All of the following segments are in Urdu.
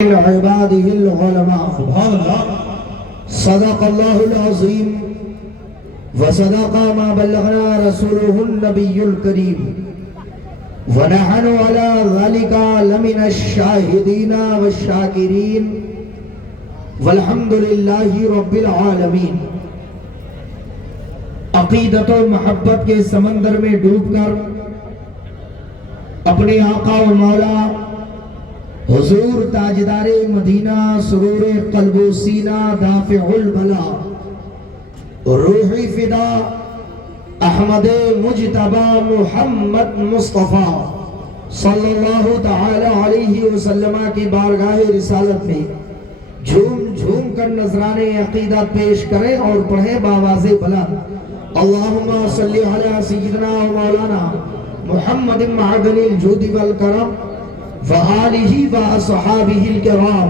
عباده العلماء سبحان اللہ. صدق الله العظيم وصدق ما بلغنا رسوله النبي الكريم ونحن على ذلك لمن الشاهدين والشاكرين والحمد لله رب العالمين. عقیدت و محبت کے سمندر میں ڈوب کر اپنے آقا و مولا حضور تاجدار مدینہ سرور قلب و سینہ دافع البلا روحی فدا احمد مجتبی محمد مصطفیٰ صلی اللہ تعالی علیہ وسلم کی بارگاہ رسالت میں جھوم جھوم کر نذرانے عقیدت پیش کریں اور پڑھیں باواز بلند اللہم صلی علی سیدنا و مولانا محمد معدن الجود والکرم وآلہ وصحابہ الکرام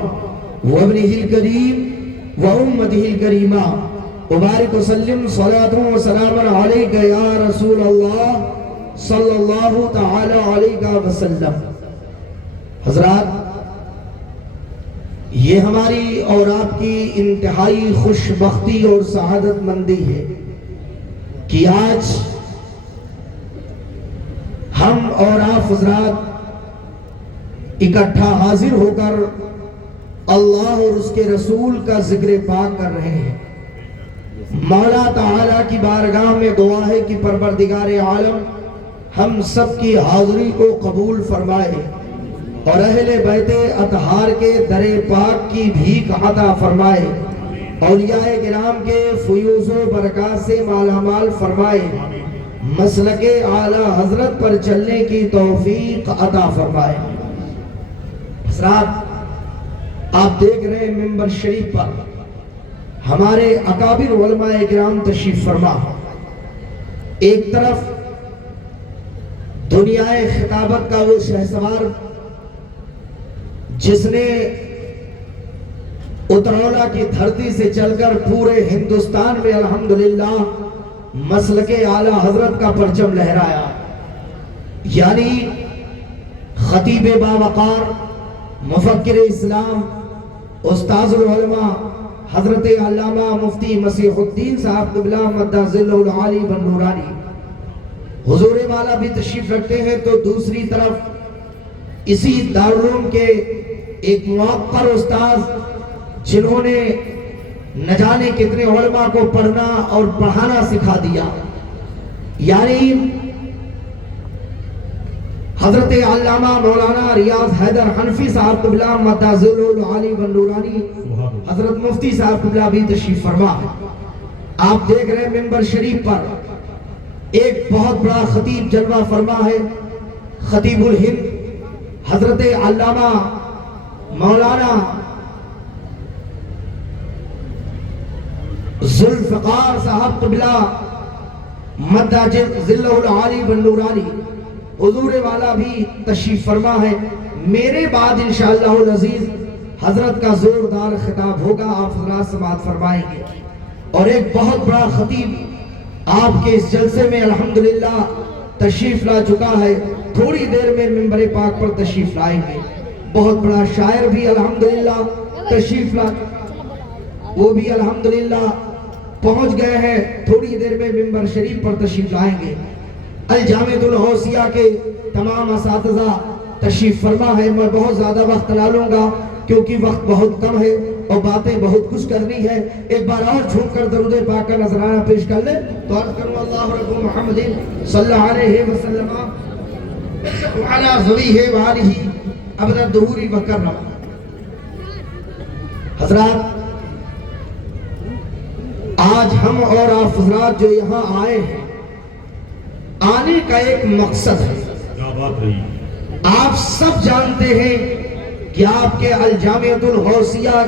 وابنہ الکریم وامتہ الکریمہ وبارک وسلم صلاة و سلام علیک یا رسول اللہ صلی اللہ تعالی علیہ وسلم. حضرات، یہ ہماری اور آپ کی انتہائی خوش بختی اور سعادت مندی ہے کہ آج ہم اور آپ حضرات اکٹھا حاضر ہو کر اللہ اور اس کے رسول کا ذکر پاک کر رہے ہیں. مولا تعالیٰ کی بارگاہ میں دعا ہے کہ پروردگار عالم ہم سب کی حاضری کو قبول فرمائے اور اہل بیت اطہار کے در پاک کی بھیک عطا فرمائے، اولیاء کرام کے فیوز و برکات سے مالا مال فرمائے، مسلک اعلی حضرت پر چلنے کی توفیق عطا فرمائے. حضرات، آپ دیکھ رہے ہیں منبر شریف پر ہمارے اکابر علماء کرام تشریف فرما. ایک طرف دنیائے خطابت کا وہ شہسوار جس نے اترولہ کی دھرتی سے چل کر پورے ہندوستان میں الحمدللہ مسلک اعلی حضرت کا پرچم لہرایا، یعنی خطیب باوقار مفکر اسلام استاذ العلماء حضرت علامہ مفتی مسیح الدین صاحب قبلہ مدہ ظلہ العالی بنورانی حضور والا بھی تشریف رکھتے ہیں. تو دوسری طرف اسی دارالعلوم کے ایک موقر استاذ جنہوں نے نہ جانے کتنے علماء کو پڑھنا اور پڑھانا سکھا دیا، یعنی حضرت علامہ مولانا ریاض حیدر حنفی صاحب قبلہ مدہ ظلہ العالی بنورانی حضرت مفتی صاحب قبلہ بھی تشریف فرما. آپ دیکھ رہے ہیں منبر شریف پر ایک بہت بڑا خطیب جلوہ فرما ہے، خطیب الہند حضرت علامہ مولانا ذوالفقار صاحب قبلہ مدہ ظلہ العالی بنورانی حضور والا بھی تشریف فرما ہے. میرے بعد انشاءاللہ العزیز حضرت کا زوردار خطاب ہوگا، آپ حضرات سماعت فرمائیں گے. اور ایک بہت بڑا خطیب آپ کے اس جلسے میں الحمدللہ تشریف لا چکا ہے، تھوڑی دیر میں منبر پاک پر تشریف لائیں گے. بہت بڑا شاعر بھی الحمدللہ تشریف لا، وہ بھی الحمدللہ پہنچ گئے ہیں، تھوڑی دیر میں منبر شریف پر تشریف لائیں گے. الجامعۃ الغوثیہ کے تمام اساتذہ تشریف فرما ہے. میں بہت زیادہ وقت نہ لوں گا کیونکہ وقت بہت کم ہے اور باتیں بہت کچھ کرنی ہے. ایک بار اور جھوم کر درود پاک کا نذرانہ پیش کر لیں تو عرض کروں اللہ رب محمد صلی اللہ علیہ وسلم وعلی ذویہ وآلہ ابد الدہور وکرم. حضرات، آج ہم اور آپ حضرات جو یہاں آئے ہیں، آنے کا ایک مقصد ہے. کیا بات رہی. آپ سب جانتے ہیں کہ آپ کے الجامعۃ الغوثیہ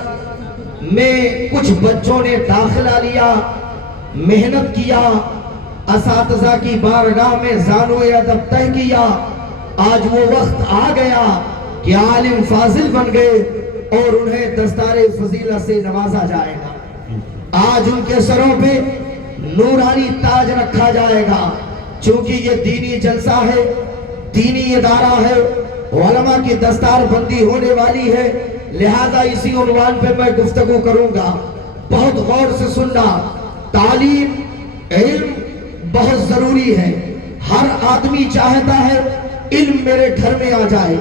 میں کچھ بچوں نے داخلہ لیا، محنت کیا، اساتذہ کی بارگاہ میں زانو ادب طے کیا. آج وہ وقت آ گیا کہ عالم فاضل بن گئے اور انہیں دستار فضیلت سے نوازا جائے گا. آج ان کے سروں پہ نورانی تاج رکھا جائے گا، چونکہ یہ دینی جلسہ ہے، دینی ادارہ ہے، علماء کی دستار بندی ہونے والی ہے. لہذا اسی عنوان پہ میں گفتگو کروں گا، بہت غور سے سننا۔ تعلیم، علم بہت ضروری ہے۔ ہر آدمی چاہتا ہے علم میرے گھر میں آ جائے،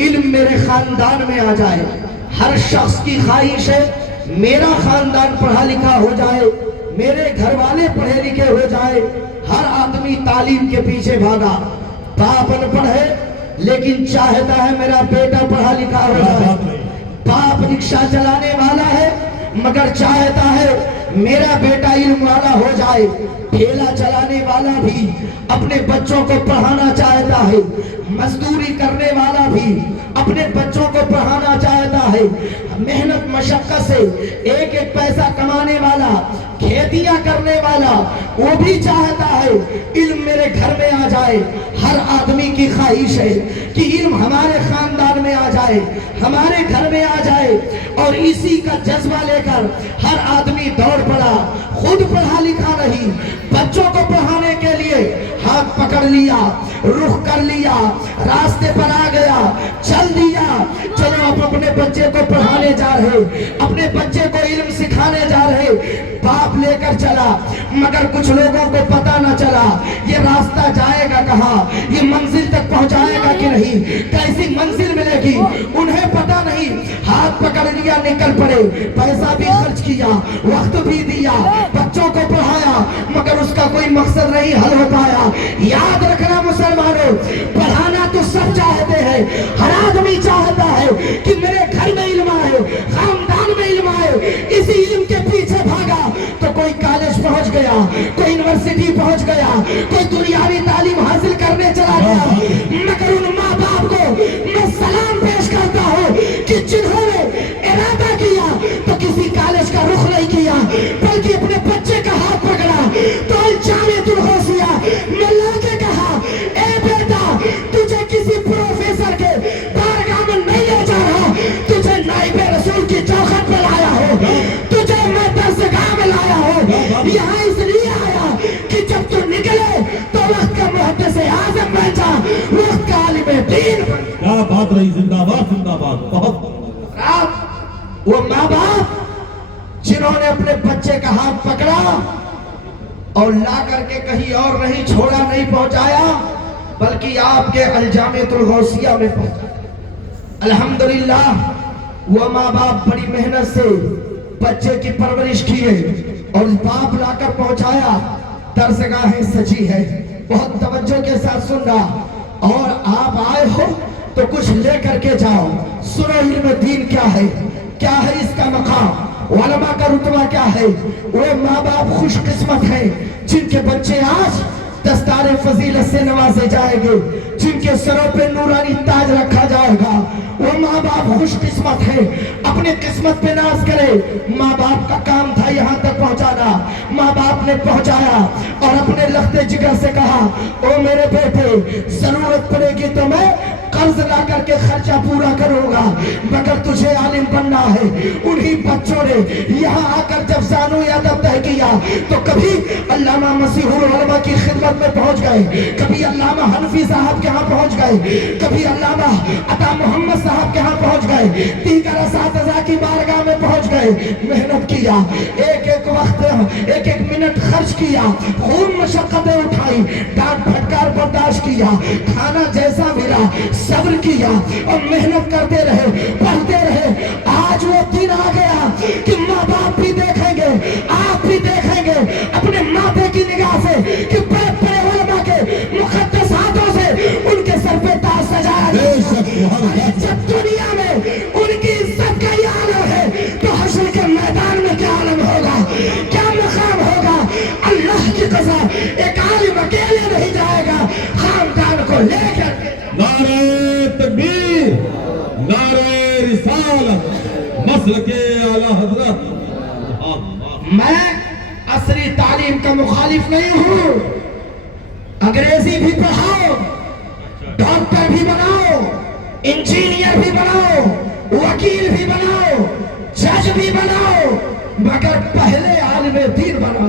علم میرے خاندان میں آ جائے۔ ہر شخص کی خواہش ہے میرا خاندان پڑھا لکھا ہو جائے، میرے گھر والے پڑھے لکھے ہو جائے۔ ہر آدمی تعلیم کے پیچھے بھاگا۔ باپ ان پڑھ ہے لیکن چاہتا ہے میرا بیٹا پڑھا لکھا ہو جائے۔ باپ رکشہ چلانے والا ہے مگر چاہتا ہے میرا بیٹا علم والا ہو جائے۔ ٹھیلا چلانے والا بھی اپنے بچوں کو پڑھانا چاہتا ہے، مزدوری کرنے والا بھی اپنے بچوں کو پڑھانا چاہتا ہے۔ محنت مشقت سے ایک ایک پیسہ کمانے والا، کھیتیاں کرنے والا، وہ بھی چاہتا ہے علم میرے گھر میں آ جائے۔ ہر آدمی کی خواہش ہے کہ علم ہمارے خاندان میں آ جائے، ہمارے گھر میں آ جائے، اور اسی کا جذبہ لے کر ہر آدمی دوڑ پڑا۔ خود پڑھا لکھا نہیں، بچوں کو پڑھانے کے لیے ہاتھ پکڑ لیا، رخ کر لیا، راستے پر آ گیا، چل دیا۔ چلو اب اپنے بچے کو پڑھانے جا رہے، اپنے بچے کو علم سکھانے جا رہے۔ باپ لے کر چلا مگر کچھ لوگوں کو پتہ نہ چلا یہ راستہ جائے گا کہاں، یہ منزل تک پہنچائے گا کہ نہیں، کیسی منزل ملے گی انہیں پتہ نہیں۔ ہاتھ پکڑ لیا، نکل پڑے، پیسہ بھی خرچ کیا، وقت بھی دیا، بچوں کو پڑھایا مگر اس کا کوئی مقصد نہیں حل ہو پایا۔ یاد رکھنا مسلمانوں، پڑھانا تو سب چاہتے ہیں، ہر آدمی چاہتا ہے کہ میرے گھر میں علم آئے، خاندان میں علم آئے۔ اسی علم کے پیچھے بھاگا تو کوئی کالج پہنچ گیا، کوئی یونیورسٹی پہنچ گیا، کوئی دنیاوی تعلیم حاصل کرنے چلا گیا۔ مگر ان ماں باپ کو میں سلام پیش کرتا ہوں کہ جنہوں نے ارادہ کیا تو کسی کالج کا رخ نہیں کیا بلکہ اپنے بچے کا ہاتھ پکڑا تو الجامعۃ الغوثیہ میں لا کے کہا، اے بیٹا تجھے کسی پروفیسر کے بارگاہ میں نہیں لے جا رہا، تجھے نائب رسول کی چوکھٹ پہ لایا ہو، تجھے میں درسگاہ میں لایا ہو۔ یہاں اس لیے آیا کہ جب تو نکلے تو وقت کا محدث اعظم بن جا، وقت کا عالم دین بن جا۔ کیا بات رہی، زندہ باد زندہ باد۔ بہت وہ ماں باپ جنہوں نے اپنے بچے کا ہاتھ پکڑا اور لا کر کے کہیں اور نہیں چھوڑا، نہیں پہنچایا بلکہ آپ کے الجامعۃ الغوثیہ میں پہنچایا۔ الحمدللہ وہ ماں باپ بڑی محنت سے بچے کی پرورش کیے اور باپ لا کر پہنچایا۔ درسگاہیں سجی ہے، بہت توجہ کے ساتھ سننا، اور آپ آئے ہو تو کچھ لے کر کے جاؤ۔ سنو علم دین کیا ہے اس کا مقام، علماء کا رتبہ کیا ہے۔ وہ ماں باپ خوش قسمت ہیں جن کے بچے آج دستار فضیلت سے نوازے جائیں گے، جن کے سروں پہ نورانی تاج رکھا جائے گا۔ وہ ماں باپ خوش قسمت ہیں، اپنے قسمت پہ ناز کرے۔ ماں باپ کا کام تھا یہاں تک پہنچانا، ماں باپ نے پہنچایا اور اپنے لخت جگر سے کہا، او میرے بیٹے ضرورت پڑے گی تو میں قرض لا کر کے خرچہ پورا کروں گا، مگر تجھے عالم بننا ہے۔ انہی بچوں نے یہاں آ کر جب زانو ادب طے کیا تو کبھی علامہ مسیح العلماء کی خدمت میں پہنچ گئے، کبھی علامہ حنفی صاحب کے ہاں پہنچ گئے، کبھی علامہ عطا محمد صاحب کے ہاں پہنچ گئے، دیگر اساتذہ کی بارگاہ میں پہنچ گئے۔ محنت کیا، ایک ایک وقت، ایک ایک منٹ خرچ کیا، خون مشقتیں اٹھائی، ڈانٹ پھٹکار برداشت کیا، کھانا جیسا ملا صبر کیا اور محنت کرتے رہے، پڑھتے رہے۔ آج وہ دن آ گیا کہ ماں باپ بھی دیکھیں گے، آپ بھی دیکھیں گے اپنے ماتھے کی نگاہ سے کہ بڑے بڑے علماء کے مقدس ہاتھوں سے ان کے سر پہ تاج سجایا گیا۔ جب دنیا میں ان کی عزت کا یہ عالم ہے تو حشر کے میدان میں کیا عالم ہوگا، کیا مقام ہوگا۔ اللہ کی قسم ایک عالم اکیلے نہیں جائے گا، خاندان کو لے کر کے۔ نعرہ تکبیر، نعرہ رسالت، مسلک اعلی حضرت۔ میں عصری تعلیم کا مخالف نہیں ہوں، انگریزی بھی پڑھاؤ، ڈاکٹر بھی بناؤ، انجینئر بھی بناؤ، وکیل بھی بناؤ، جج بھی بناؤ، مگر پہلے عالم دین بناؤ۔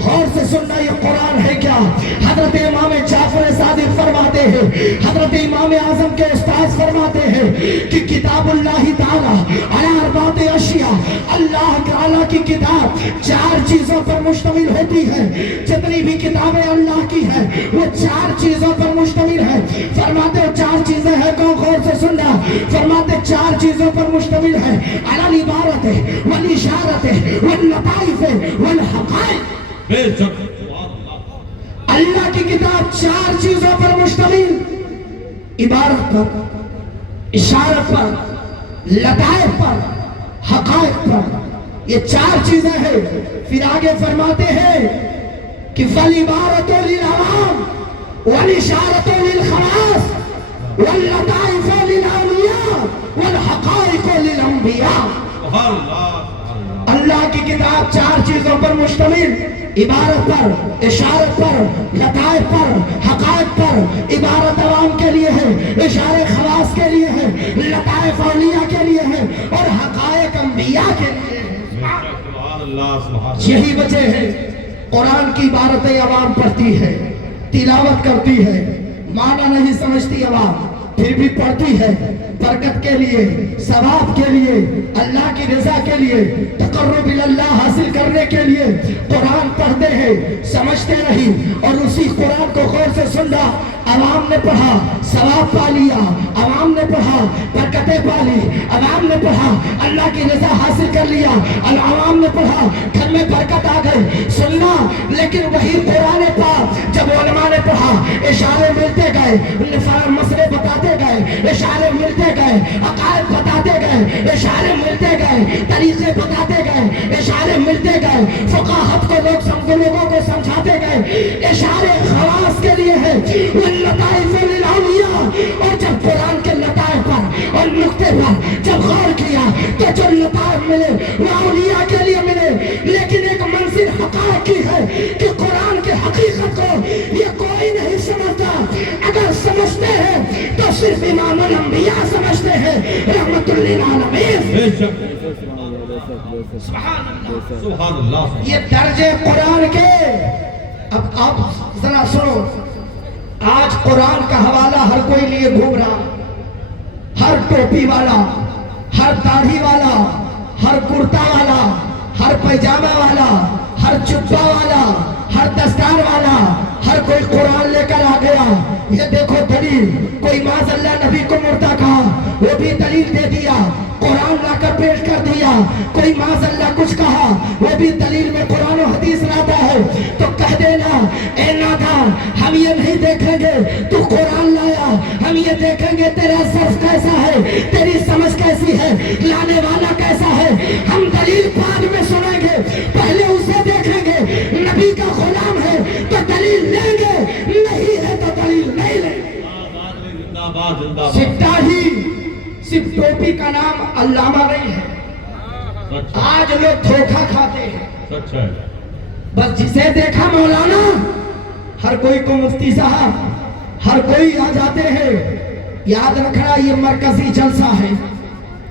غور سے سننا یہ قرآن ہے کیا. حضرت امام جعفر صادق فرماتے ہیں, حضرت امام اعظم کے استاذ فرماتے ہیں کہ کتاب اللہ تعالی علی اربعۃ اشیاء, اللہ تعالیٰ کی کتاب 4 چیزوں پر مشتمل ہوتی ہے. جتنی بھی کتابیں اللہ کی ہیں وہ 4 چیزوں پر مشتمل ہے. فرماتے ہیں 4 چیزیں ہیں, کو غور سے سننا. فرماتے 4 چیزوں پر مشتمل ہے. علی العبارت والاشارت واللطائف والحقائق. بے شک اللہ کی کتاب 4 چیزوں پر مشتمل, عبارت پر, اشارت پر, لطائف پر, حقائق پر. یہ 4 چیزیں ہیں. پھر آگے فرماتے ہیں کہ فالعبارت للعوام والاشارت للخواص واللطائف للاولیاء والحقائق للانبیاء. اللہ کی کتاب 4 چیزوں پر مشتمل, عبارت پر, اشارت پر, لطائف پر, حقائق پر. عبارت عوام کے لیے ہے, اشارے خواص کے لیے ہے, لطائف اولیاء کے لیے ہے, اور حقائق انبیاء کے لیے ہے. یہی وجہ ہے قرآن کی عبارتیں عوام پڑھتی ہے, تلاوت کرتی ہے, معنی نہیں سمجھتی عوام, پھر بھی پڑھتی ہے برکت کے لیے, ثواب کے لیے, اللہ کی رضا کے لیے, تقرب اللہ حاصل کرنے کے لیے قرآن پڑھتے ہیں, سمجھتے نہیں. اور اسی قرآن کو غور سے سننا. عوام نے پڑھا, ثواب پا لیا. عوام نے پڑھا, برکتیں پا لی. عوام نے پڑھا, اللہ کی رضا حاصل کر لیا. عوام نے پڑھا, گھر میں برکت آ گئی. سننا, لیکن وہی قرآن پاک جب علماء نے پڑھا, اشارے ملتے گئے, مسئلے بتاتے گئے, اشارے ملتے گئے, عقائد بتاتے گئے, اشارے ملتے گئے, طریقے بتاتے گئے, اشارے ملتے گئے, فقاہت کو لوگوں کو سمجھاتے گئے. اشارے خواص کے لیے ہے, واللطائف للاولیاء. اور جب قرآن کے لطائف پر اور نقطے پر جب غور کیا تو جو لطائف ملے وہ اولیاء کے لیے ملے. لیکن ایک منزل حقائق کی ہے کہ قرآن کے حقیقت کو یہ کوئی نہیں سمجھتا. اگر سمجھتے ہیں تو صرف امام الانبیاء سمجھتے ہیں رحمت للعالمین. سبحان اللہ. یہ درجے قرآن کے. اب آپ ذرا سنو, آج قرآن کا حوالہ ہر کوئی لیے گھوم رہا. ہر ٹوپی والا, ہر داڑھی والا, ہر کرتا والا, ہر پیجامہ والا, ہر چپا والا, ہر دستار والا, ہر کوئی قرآن لے کر آ گیا. یہ دیکھو دلیل. کوئی معاذ اللہ نبی کو مردہ کہا, وہ بھی دلیل دے دیا, قرآن لا کر پیش کر دیا. کوئی معاذ اللہ کچھ کہا, وہ بھی دلیل میں قرآن و حدیث لاتا ہے. تو کہہ دینا اے نادان, ہم یہ نہیں دیکھیں گے تو قرآن لایا, ہم یہ دیکھیں گے تیرا صرف کیسا ہے, تیری سمجھ کیسی ہے, لانے والا کیسا ہے. ہم دلیل بعد میں سنیں گے, پہلے اسے دیکھیں گے. نبی کا غلام ہے تو دلیل لیں گے, نہیں ہے تو دلیل نہیں لیں گے. سکتا ہی صرف ٹوپی کا نام علامہ نہیں ہے. آج لوگ دھوکہ کھاتے ہیں. سچ ہے. بس جسے دیکھا مولانا, ہر کوئی کو مفتی صاحب, ہر کوئی آ جاتے ہیں. یاد رکھنا یہ مرکزی جلسہ ہے,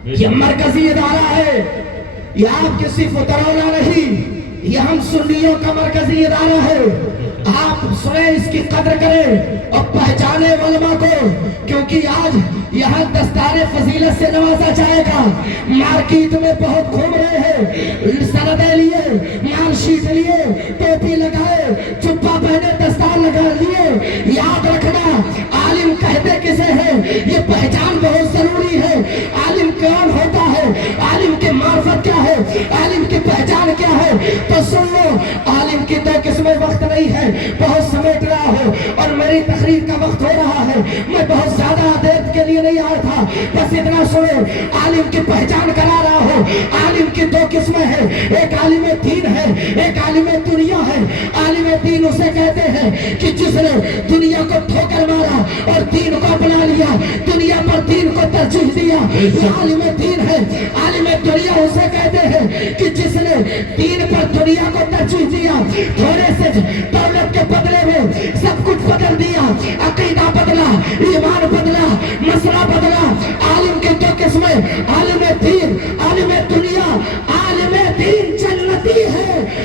یہ مرکزی ادارہ ہے, یہ آپ کے صرف اترولا نہیں, یہ ہم سنیوں کا مرکزی ادارہ ہے. آپ سنیں, اس کی قدر کریں اور پہچانے علماء کو, کیونکہ آج یہاں دستار فضیلت سے نوازا جائے گا. مارکیٹ میں بہت گھوم رہے ہیں, سندیں لیے, مال شیٹ لیے, ٹوپی لگائے, چپا پہنے, دستار لگا لیے. یاد رکھنا, عالم کہتے کسے ہیں, یہ پہچان بہت ضروری ہے. عالم کون ہوتا ہے, عالم کی معرفت کیا ہے, عالم کی پہچان کیا ہے. تو سن لو, عالم کی 2 قسمیں. وقت نہیں ہے, بہت سمیٹ رہا ہو اور میری تقریر کا وقت ہو رہا ہے. میں بہت زیادہ دیر کے لیے نہیں آیا تھا, بس اتنا سنیں. عالم کی پہچان کرا رہا ہو. عالم کی 2 قسمیں ہیں, ایک عالم دین ہے, ایک عالم دنیا ہے. عالم دین اسے کہتے ہیں کہ جس نے دنیا کو ٹھوکر مارا اور دین کو اپنا لیا, دنیا پر دین کو ترجیح دیا, یہ عالم دین ہے. عالم دنیا اسے کہتے ہیں کہ جس نے دین پر دنیا کو ترجیح دیا, تھوڑے سے دولت کے بدلے میں سب کچھ بدل دیا, عقیدہ بدلا, ایمان بدلا, مسئلہ بدلا. عالم کی 2 قسمیں, عالم دین, عالم دنیا. عالم دین جنتی ہے,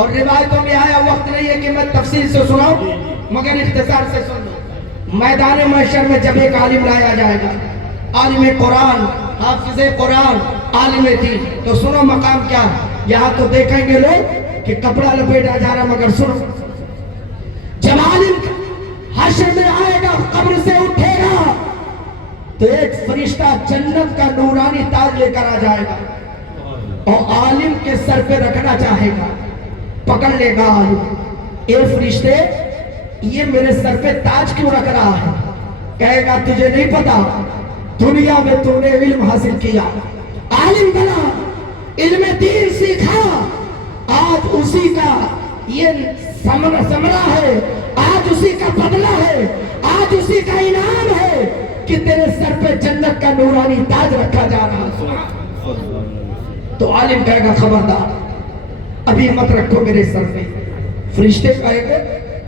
اور روایتوں میں آیا، وقت نہیں ہے کہ میں تفصیل سے سناؤں مگر اختصار سے سن لو۔ میدان محشر میں جب ایک عالم لایا جائے گا، عالم قرآن، حافظ قرآن، عالم دین، تو سنو مقام کیا ہے۔ یہاں تو دیکھیں گے لوگ کہ کپڑا لپیٹا جا رہا، مگر سنو، جب عالم حشر میں آئے گا، قبر سے اٹھے گا، تو ایک فرشتہ جنت کا نورانی تاج لے کر آ جائے گا اور عالم کے سر پہ رکھنا چاہے گا۔ پکڑ لے گا عالم، اے فرشتے یہ میرے سر پہ تاج کیوں رکھ رہا ہے؟ کہے گا تجھے نہیں پتا، دنیا میں تو نے علم حاصل کیا، عالم بنا، علم دین سیکھا، آج اسی کا یہ ثمرہ ہے، آج اسی کا بدلہ ہے، آج اسی کا انعام ہے کہ تیرے سر پہ جنت کا نورانی تاج رکھا جا رہا ہے۔ تو عالم کہے گا خبردار، ابھی مت رکھو میرے سر پہ۔ فرشتے کہے گا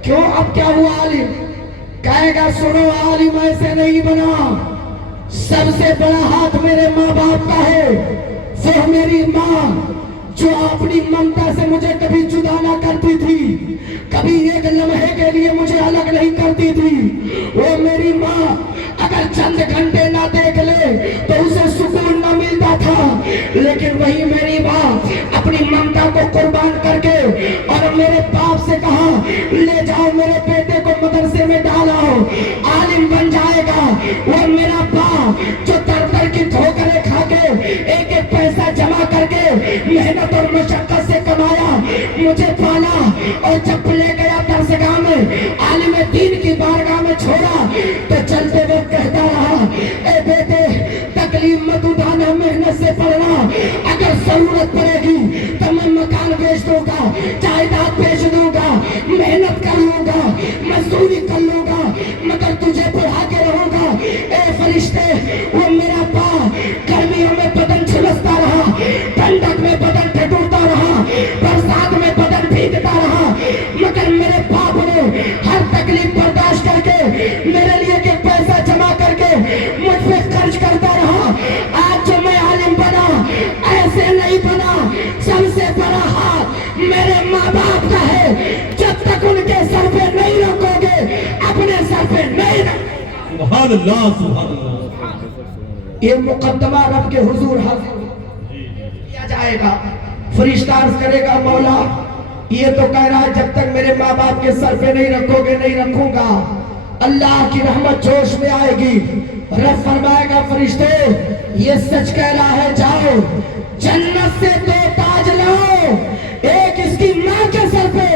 کیوں، اب کیا ہوا عالم؟ کہے گا سنو، عالم ایسے نہیں بنا، سب سے بڑا ہاتھ میرے ماں باپ کا ہے۔ وہ میری ماں جو اپنی ممتا سے مجھے کبھی جدا نہ کرتی تھی، کبھی ایک لمحے کے لیے مجھے الگ نہیں کرتی تھی، وہ میری ماں اگر چند گھنٹے نہ دیکھ لے تو اسے سکون نہ ملتا تھا، لیکن وہی میری ماں اپنی ممتا کو قربان کر کے اور میرے باپ سے کہا لے جاؤ میرے بیٹے کو مدرسے میں ڈالاؤ، عالم بن جائے گا۔ وہ میرا باپ جو در در کی ٹھوکریں کھا کے ایک ایک پیسہ جمع کر کے محنت اور مشقت سے کمایا، مجھے پالا، اور جب لے گیا درسگاہ میں، عالم دین کی بارگاہ میں چھوڑا، تو چلتے وقت کہتا رہا اے بیٹے تکلیف مت اٹھانا، محنت سے پڑھنا، اگر ضرورت پڑے گی تو میں مکان بیچ دوں گا، جائیداد بیچ دوں گا، محنت کر لوں گا، مزدوری کر لوں گا، مگر تجھے پڑھا کے رہوں گا۔ اے فرشتے، وہ میرا باپ گرمیوں میں بدن جھلستا رہا، ٹھنڈک میں بدن ٹھٹورتا رہا، برسات میں بدن بھیگتا رہا، مگر میرے باپ نے ہر تکلیف برداشت کر کے میرے لیے کہ پیسہ جمع کر کے مجھ پہ خرچ کرتا رہا۔ آج جو میں عالم بنا، ایسے نہیں بنا، سب سے بڑا ہاتھ میرے ماں باپ کا ہے، جب تک ان کے سر پہ نہیں رکھو گے اپنے سر پہ نہیں رکھو۔ سبحان اللہ، سبحان اللہ۔ یہ مقدمہ رب کے حضور حاضر کیا جائے گا۔ فرشتہ عرض کرے گا مولا یہ تو کہہ رہا ہے جب تک میرے ماں باپ کے سر پہ نہیں رکھو گے نہیں رکھوں گا۔ اللہ کی رحمت جوش میں آئے گی، رب فرمائے گا فرشتے یہ سچ کہہ رہا ہے، جاؤ جنت سے دو تاج لاؤ، ایک اس کی ماں کے سر پہ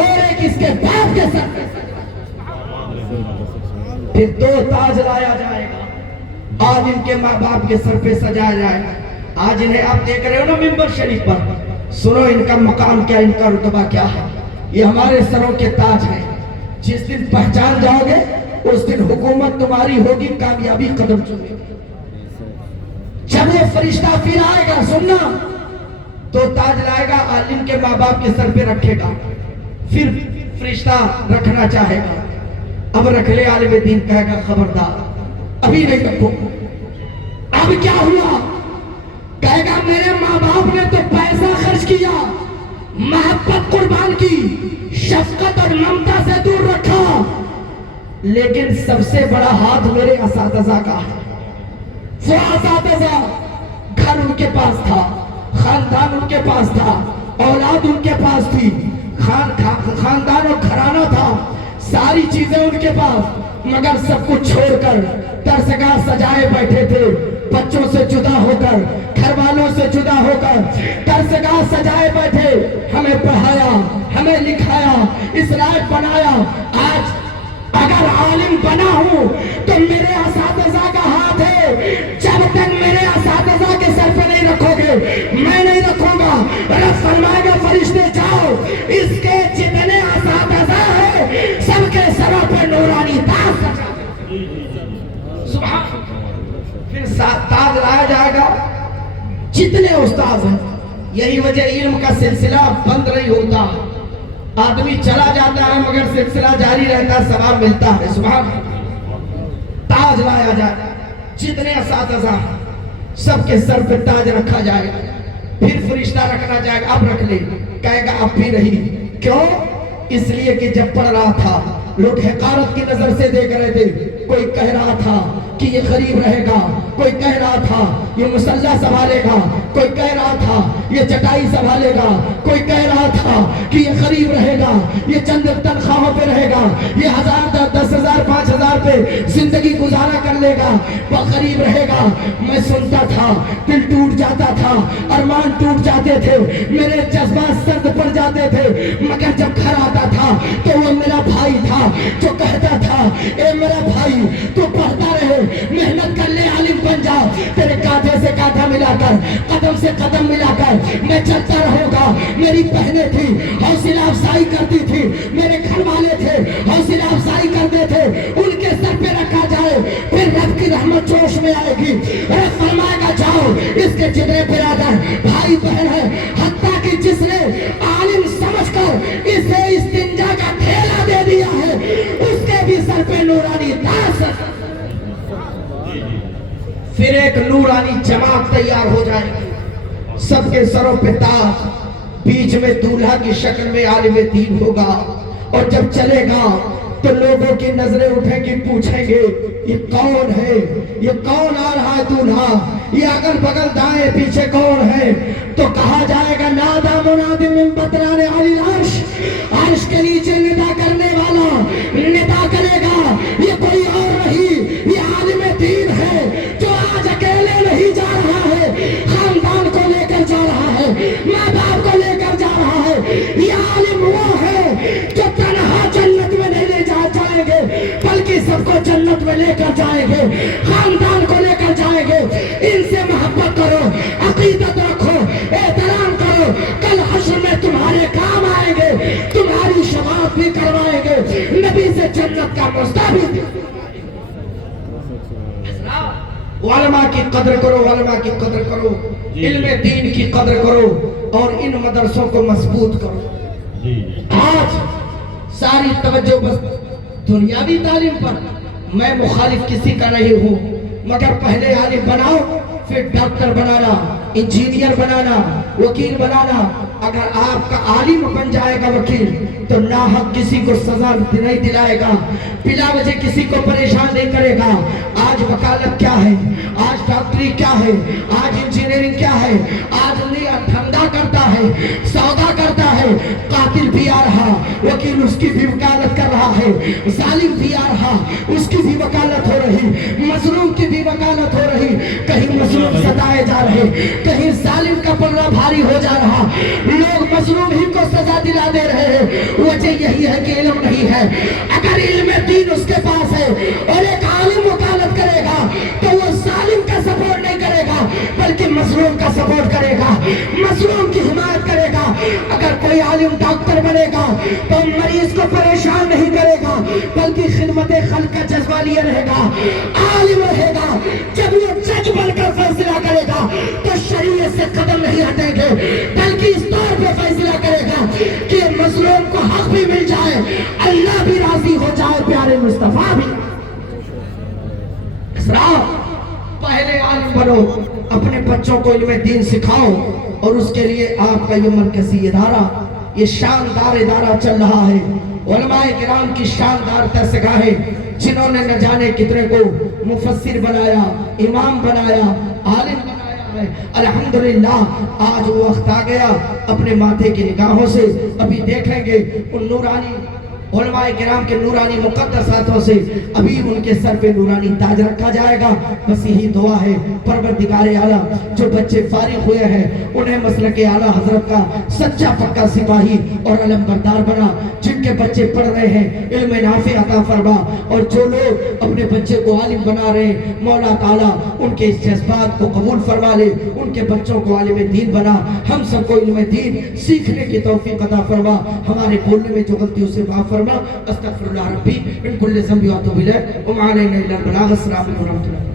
اور ایک اس کے باپ کے سر پہ۔ پھر دو تاج لایا جائے گا، آج ان کے ماں باپ کے سر پہ سجایا جائے گا۔ آج انہیں آپ دیکھ رہے ہو نا ممبر شریف پر، سنو ان کا مقام کیا، ان کا رتبہ کیا ہے۔ یہ ہمارے سروں کے تاج ہیں، جس دن پہچان جاؤ گے اس دن حکومت تمہاری ہوگی، کامیابی قدم چومے گی۔ جب یہ فرشتہ پھر آئے گا، سننا، تو تاج لائے گا، عالم کے ماں باپ کے سر پہ رکھے گا، پھر فرشتہ رکھنا چاہے گا، اب رکھ لے، عالم دین کہے گا خبردار ابھی نہیں رکھو۔ اب کیا ہوا؟ کہے گا میرے ماں باپ نے تو پیسہ خرچ کیا، محبت قربان کی، شفقت اور ممتا سے دور رکھا، لیکن سب سے بڑا ہاتھ میرے اساتذہ کا ہے۔ وہ اساتذہ گھر ان کے پاس تھا، خاندان ان کے پاس تھا، اولاد ان کے پاس تھی، خاندان اور گھرانہ تھا، ساری چیزیں ان کے پاس، مگر سب کچھ چھوڑ کر درسگاہ سجائے بیٹھے تھے، بچوں سے جدا ہو کر، گھر والوں سے جدا ہو کر درسگاہ سجائے بیٹھے، ہمیں پڑھایا، ہمیں لکھایا، اس لائق بنایا۔ آج اگر عالم بنا ہوں تو میرے اساتذہ کا ہاتھ ہے، جب تک میرے اساتذہ کے سر پہ نہیں رکھو گے میں نہیں رکھوں گا۔ رب فرمائے گا فرشتے جاؤ، اس کے جتنے اساتذہ ہیں سب کے سروں پہ نورانی تاج سجا دو۔ سبحان، پھر تاج لایا جائے گا جتنے استاذ ہیں۔ یہی وجہ علم کا سلسلہ بند نہیں ہوتا، آدمی چلا جاتا ہے مگر سلسلہ جاری رہتا ہے، ثواب ملتا ہے۔ سبحان، تاج لایا جائے، جتنے اساتذہ سب کے سر پہ تاج رکھا جائے گا، پھر فرشتہ رکھنا جائے گا، اب رکھ لے کہے گا اب بھی نہیں. کیوں؟ اس لیے کہ جب پڑھ رہا تھا لوگ حقارت کی نظر سے دیکھ رہے تھے. کوئی کہہ رہا تھا کہ یہ غریب رہے گا, کوئی کہہ رہا تھا یہ مسلح سنبھالے گا, کوئی کہہ رہا تھا یہ چٹائی سنبھالے گا, کوئی کہہ رہا تھا کہ یہ غریب رہے گا, یہ چند تنخواہوں پہ رہے گا, یہ 1000 10,000 5,000 پہ زندگی گزارا کر لے گا, وہ غریب رہے گا. میں سنتا تھا, دل ٹوٹ جاتا تھا, ارمان ٹوٹ جاتے تھے, میرے جذبات سرد پڑ جاتے تھے. مگر جب گھر آتا تھا تو وہ میرا بھائی تھا جو کہتا تھا اے میرا بھائی تو پڑھتا رہے, محنت کر لے, عالم بن جا, تیرے کانٹے سے کانٹا ملا کر, قدم سے قدم ملا کر میں چلتا رہوں گا. میری بہنیں تھی حوصلہ افزائی کرتی تھی, میرے گھر والے تھے حوصلہ افزائی کرتے تھے, ان کے سر پہ رکھا جائے پھر رب کی رحمت جوش میں آئے گی. رب فرمائے گا جاؤ اس کے جتنے برادر بھائی بہن ہیں, حتیٰ کہ جس نے عالم سمجھ کر اسے استنجا کا ٹھیلا دے دیا ہے اس کے بھی سر پہ نورانی تاج. پھر ایک نورانی جماعت تیار ہو جائے گی, سب کے سروں پہ تاج, بیچ میں دولہا کی شکل میں عالم دین ہوگا. اور جب چلے گا تو لوگوں کی نظریں اٹھیں گی, پوچھیں گے یہ کون ہے, یہ کون آ رہا ہے دولہا, یہ اگل بگل دائیں پیچھے کون ہے. تو کہا جائے گا نادا مناد من بطران علی العرش, عرش کے نیچے ندا کرنے والا ندا کرے گا. یہ کوئی اور نہیں, یہ عالم دین ہے جو آج اکیلے نہیں جا رہا ہے, خاندان کو لے کر جا رہا ہے, ماں باپ کو لے کر جا رہا ہے. یہ عالم وہ ہے جو تنہا جنت میں نہیں لے جائیں گے بلکہ سب کو جنت میں لے کر جائیں گے, خاندان کو لے کر جائیں گے. ان سے محبت کرو, عقیدت رکھو, احترام کرو, کل حشر میں تمہارے کام آئیں گے, تمہاری شفاعت بھی کروائیں گے, نبی سے جنت کا مستعفی. علماء کی قدر کرو, علماء کی قدر کرو, علم دین کی قدر کرو اور ان مدرسوں کو مضبوط کرو. آج ساری توجہ بس دنیاوی تعلیم پر, میں مخالف کسی کا نہیں ہوں, مگر پہلے عالم بناؤ, پھر ڈاکٹر بنانا, انجینئر بنانا, وکیل بنانا. اگر آپ کا عالم بن جائے گا وکیل تو ناحق کسی کو سزا نہیں دلائے گا, بلا وجہ کسی کو پریشان نہیں کرے گا. آج وکالت کیا ہے, آج ڈاکٹری کیا ہے, آج انجینئرنگ کیا ہے, آج دھندا کرتا ہے, سودا کرتا ہے. قاتل بھی آ رہا, وکیل اس کی بھی وکالت کر رہا ہے, ظالم بھی آ رہا, اس کی بھی وکالت ہو رہی, مظلوم کی بھی وکالت ہو رہی. کہیں مظلوم ستائے جا رہے, کہیں ظالم کا پلڑا بھاری ہو جا رہا, لوگ مظلوم ہی کو سزا دلا دے رہے ہیں. وجہ یہی ہے کہ علم نہیں ہے. اگر علم دین اس کے پاس ہے اور ایک عالم وکالت کرے گا تو وہ ظالم کا سپورٹ نہیں کرے گا بلکہ مظلوم کا سپورٹ کرے گا, مظلوم کی حمایت کرے گا. اگر کوئی عالم ڈاکٹر بنے گا تو مریض کو پریشان نہیں کرے گا بلکہ خدمت خلق کا جذبہ لیے رہے گا. عالم رہے گا, جب وہ جج بن کر فیصلہ کرے گا تو شریعت سے قدم نہیں ہٹیں گے بلکہ اس طور پہ فیصلہ کرے گا کہ مظلوم کو حق بھی مل جائے, اللہ بھی راضی ہو جائے, پیارے مصطفیٰ بھی. پہلے عالم بنو, اپنے بچوں کو علم دین سکھاؤ, اور اس کے لیے آپ کا یہ مرکزی ادارہ, یہ شاندار ادارہ چل رہا ہے. علماء کرام کی شاندار درسگاہیں, جنہوں نے نہ جانے کتنے کو مفسر بنایا, امام بنایا, عالم بنایا ہے. الحمدللہ آج وہ وقت آ گیا, اپنے ماتھے کی نگاہوں سے ابھی دیکھیں گے ان نورانی علماء کرام کے نورانی مقدس ہاتھوں سے ابھی ان کے سر پہ نورانی تاج رکھا جائے گا. بس یہی دعا ہے پروردگار اعلیٰ, جو بچے فارغ ہوئے ہیں انہیں مسلک اعلیٰ حضرت کا سچا پکا سپاہی اور علم بردار بنا. جن کے بچے پڑھ رہے ہیں علم نافع عطا فرما, اور جو لوگ اپنے بچے کو عالم بنا رہے ہیں مولا تعالیٰ ان کے اس جذبات کو قبول فرما لے, ان کے بچوں کو عالم دین بنا. ہم سب کو علم دین سیکھنے کی توفیق عطا فرما, ہمارے بولنے میں جو غلطی اسے معاف فرما. استغفر اللہ ربی من کل ذنب واتوب الیہ وما علینا الا البلاغ. السلام علیکم ورحمۃ اللہ.